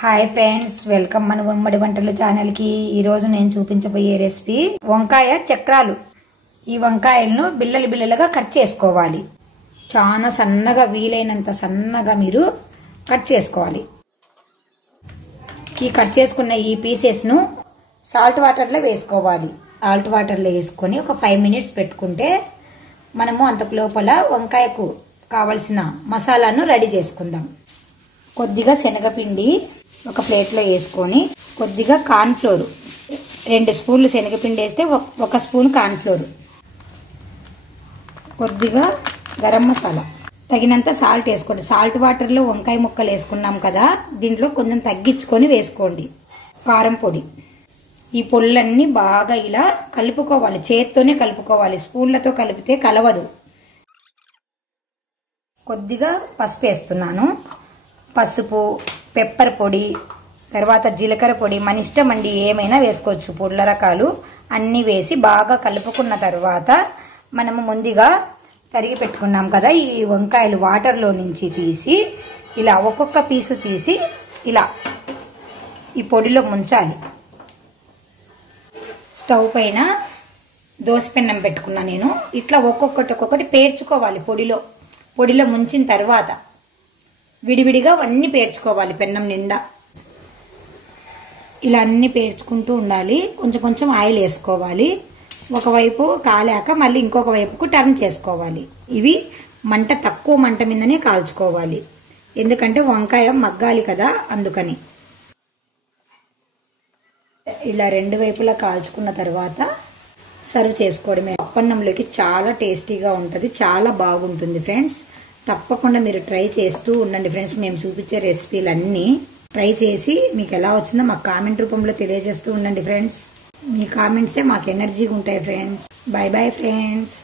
Hi friends, welcome మన ఉమ్మడి వంటలు ఛానల్ కి. ఈ రోజు నేను చూపించబోయే రెసిపీ వంకాయ చక్రాలు. ఈ వంకాయలను బిల్లలు బిల్లలుగా కట్ చేసుకోవాలి. చాలా సన్నగా, వీలైనంత సన్నగా మీరు కట్ చేసుకోవాలి. ఈ కట్ చేసుకున్న ఈ పీసెస్ ను సాల్ట్ వాటర్ లో వేసుకోవాలి. సాల్ట్ వాటర్ లో వేసుకొని ఒక 5 మినిట్స్ పెట్టుకుంటే మనము అంతకు లోపల వంకాయకు కావలసిన మసాలాను రెడీ చేసుకుందాం. కొద్దిగా శనగపిండి ఒక ప్లేట్లో వేసుకొని, కొద్దిగా కార్న్ ఫ్లోర్, 2 స్పూన్లు శనగపిండి వేస్తే 1 స్పూన్ కార్న్ ఫ్లోర్, కొద్దిగా గరం మసాలా, తగినంత సాల్ట్ వేసుకోండి. సాల్ట్ వాటర్లో వంకాయ ముక్కలు వేసుకున్నాం కదా, దీంట్లో కొంచెం తగ్గించుకొని వేసుకోండి. కారం పొడి. ఈ పొళ్ళన్నీ బాగా ఇలా కలుపుకోవాలి. చేత్తోనే కలుపుకోవాలి, స్పూన్లతో కలిపితే కలవదు. కొద్దిగా పసుపు వేస్తున్నాను. పసుపు, పెప్పర్ పొడి, తర్వాత జీలకర్ర పొడి, మన ఇష్టం అండి, ఏమైనా వేసుకోవచ్చు. పొడుల రకాలు అన్నీ వేసి బాగా కలుపుకున్న తర్వాత మనము ముందుగా తరిగి పెట్టుకున్నాం కదా ఈ వంకాయలు వాటర్లో నుంచి తీసి ఇలా ఒక్కొక్క పీసు తీసి ఇలా ఈ పొడిలో ముంచాలి. స్టవ్ పైన దోసపెన్నం పెట్టుకున్నా నేను. ఇట్లా ఒక్కొక్కటి పేర్చుకోవాలి. పొడిలో ముంచిన తర్వాత విడివిడిగా అన్ని పేర్చుకోవాలి. పెన్నం నిండా ఇలా అన్ని పేర్చుకుంటూ ఉండాలి. కొంచెం ఆయిల్ వేసుకోవాలి. ఒకవైపు కాలాక మళ్ళీ ఇంకొక వైపుకు టర్న్ చేసుకోవాలి. ఇవి తక్కువ మంట మీదనే కాల్చుకోవాలి, ఎందుకంటే వంకాయ మగ్గాలి కదా, అందుకని. ఇలా 2 వైపులా కాల్చుకున్న తర్వాత సర్వ్ చేసుకోవడమే. పప్పన్నంలోకి చాలా టేస్టీగా ఉంటుంది, చాలా బాగుంటుంది ఫ్రెండ్స్. తప్పకుండా మీరు ట్రై చేస్తూ ఉండండి ఫ్రెండ్స్. మేము చూపించే రెసిపీలన్నీ ట్రై చేసి మీకు ఎలా వచ్చిందో మాకు కామెంట్ రూపంలో తెలియజేస్తూ ఉండండి ఫ్రెండ్స్. మీ కామెంట్సే మాకు ఎనర్జీగా ఉంటాయి ఫ్రెండ్స్. By bye friends.